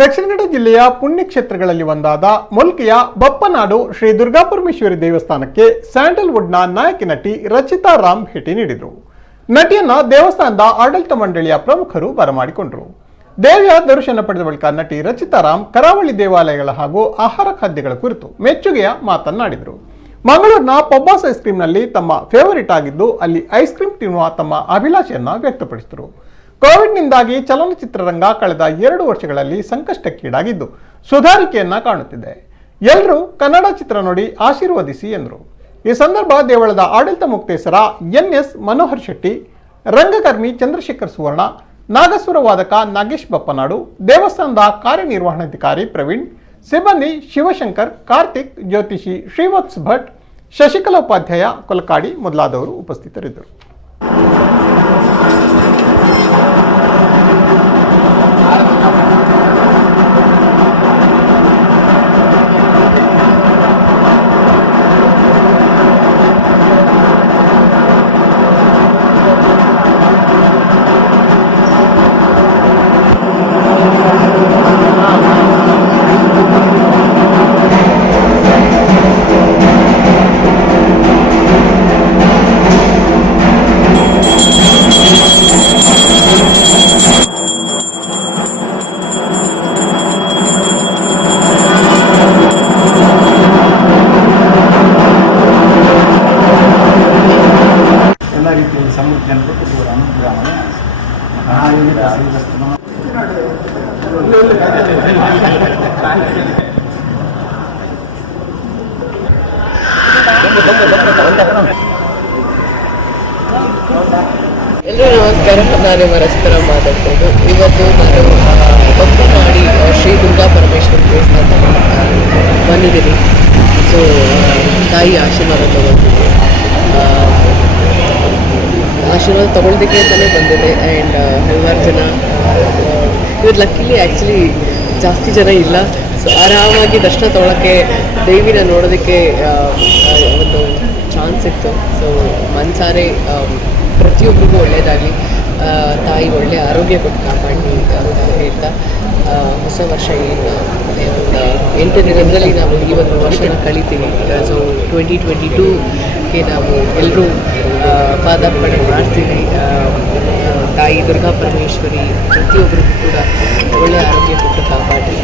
ದಕ್ಷಿಣ ಕನ್ನಡ ಜಿಲ್ಲೆಯ ಪುಣ್ಯಕ್ಷೇತ್ರಗಳಲ್ಲಿ ಒಂದಾದ ಮುಲ್ಕಿಯ ಬಪ್ಪನಾಡು ಶ್ರೀ ದುರ್ಗಾಪರಮೇಶ್ವರಿ ದೇವಸ್ಥಾನಕ್ಕೆ ಸ್ಯಾಂಡಲ್ವುಡ್ನ ನಾಯಕಿ ನಟಿ ರಚಿತಾ ರಾಮ್ ಭೇಟಿ ನೀಡಿದರು. ನಟಿಯನ್ನ ದೇವಸ್ಥಾನದ ಆಡಳಿತ ಮಂಡಳಿಯ ಪ್ರಮುಖರು ಬರಮಾಡಿಕೊಂಡರು. ದೇವಿಯ ದರ್ಶನ ಪಡೆದ ಬಳಿಕ ನಟಿ ರಚಿತಾ ರಾಮ್ ಕರಾವಳಿ ದೇವಾಲಯಗಳ ಹಾಗೂ ಆಹಾರ ಖಾದ್ಯಗಳ ಕುರಿತು ಮೆಚ್ಚುಗೆಯ ಮಾತನಾಡಿದರು. ಮಂಗಳೂರಿನ ಪಬ್ಬಾಸ್ ಐಸ್ ಕ್ರೀಮ್ನಲ್ಲಿ ತಮ್ಮ ಫೇವರಿಟ್ ಆಗಿದ್ದು ಅಲ್ಲಿ ಐಸ್ ಕ್ರೀಮ್ ತಿನ್ನುವ ತಮ್ಮ ಅಭಿಲಾಷೆಯನ್ನ ವ್ಯಕ್ತಪಡಿಸಿದರು. ಕೋವಿಡ್ನಿಂದಾಗಿ ಚಲನಚಿತ್ರರಂಗ ಕಳೆದ 2 ವರ್ಷಗಳಲ್ಲಿ ಸಂಕಷ್ಟಕ್ಕೀಡಾಗಿದ್ದು ಸುಧಾರಿಕೆಯನ್ನ ಕಾಣುತ್ತಿದೆ. ಎಲ್ಲರೂ ಕನ್ನಡ ಚಿತ್ರ ನೋಡಿ ಆಶೀರ್ವದಿಸಿ ಎಂದರು. ಈ ಸಂದರ್ಭ ದೇವಳದ ಆಡಳಿತ ಮುಕ್ತೇಸರ NS ಮನೋಹರ್ ಶೆಟ್ಟಿ, ರಂಗಕರ್ಮಿ ಚಂದ್ರಶೇಖರ್ ಸುವರ್ಣ, ನಾಗಸ್ವರ ವಾದಕ ನಾಗೇಶ್ ಬಪ್ಪನಾಡು, ದೇವಸ್ಥಾನದ ಕಾರ್ಯನಿರ್ವಹಣಾಧಿಕಾರಿ ಪ್ರವೀಣ್, ಸಿಬ್ಬಂದಿ ಶಿವಶಂಕರ್, ಕಾರ್ತಿಕ್, ಜ್ಯೋತಿಷಿ ಶ್ರೀವತ್ಸ್ ಭಟ್, ಶಶಿಕಲಾ ಉಪಾಧ್ಯಾಯ ಕೊಲಕಾಡಿ ಮೊದಲಾದವರು ಉಪಸ್ಥಿತರಿದ್ದರು. ಎಲ್ಲ ರೀತಿಯಲ್ಲಿ ಸಮೃದ್ಧಿ ಅನ್ಬಿಟ್ಟು ಅನುಗ್ರಹವೇ ಎಲ್ಲರೂ ನಮಸ್ಕಾರ. ನಾನು ಪರಸ್ಪರ ಮಾತಾಡ್ತಿದ್ದು ಇವತ್ತು ನಾನು ಬಪ್ಪನಾಡಿ ಶ್ರೀ ದುರ್ಗಾ ಪರಮೇಶ್ವರಿ ದೇವಸ್ಥಾನ ಬಂದಿದ್ದೀನಿ. ಸೊ ತಾಯಿ ಆಶೀರ್ವಾದ ತಗೊಳ್ತೀನಿ. ಆಶೀರ್ವಾದ ತಗೊಳ್ಳೋದಕ್ಕೆ ಅಂತಲೇ ಬಂದಿದೆ. ಆ್ಯಂಡ್ ಹಲವಾರು ಜನ ಇವತ್ತು ಲಕ್ಕಿಲಿ ಆ್ಯಕ್ಚುಲಿ ಜಾಸ್ತಿ ಜನ ಇಲ್ಲ. ಸೊ ಆರಾಮಾಗಿ ದರ್ಶನ ತೊಗೊಳಕ್ಕೆ ದೇವಿನ ನೋಡೋದಕ್ಕೆ ಒಂದು ಚಾನ್ಸ್ ಇತ್ತು. ಸೊ ಮನಸಾರೆ ಪ್ರತಿಯೊಬ್ಬರಿಗೂ ಒಳ್ಳೆಯದಾಗಲಿ, ತಾಯಿ ಒಳ್ಳೆಯ ಆರೋಗ್ಯ ಕೊಟ್ಟು ಕಾಪಾಡಲಿ ಅಂತ ಹೇಳ್ತಾ ಹೊಸ ವರ್ಷ ಏನು 8 ದಿನದಲ್ಲಿ ನಾವು ಈ ಒಂದು ವರ್ಷನ ಕಳಿತೀವಿ. ಸೊ 2022ಗೆ ನಾವು ಎಲ್ಲರೂ ಪಾದಾರ್ಪಣೆ ಮಾಡ್ತೀವಿ. ತಾಯಿ ದುರ್ಗಾ ಪರಮೇಶ್ವರಿ ಪ್ರತಿಯೊಬ್ಬರಿಗೂ ಕೂಡ ಒಳ್ಳೆಯ ಆರೋಗ್ಯ ಕೊಟ್ಟು ಕಾಪಾಡಲಿ.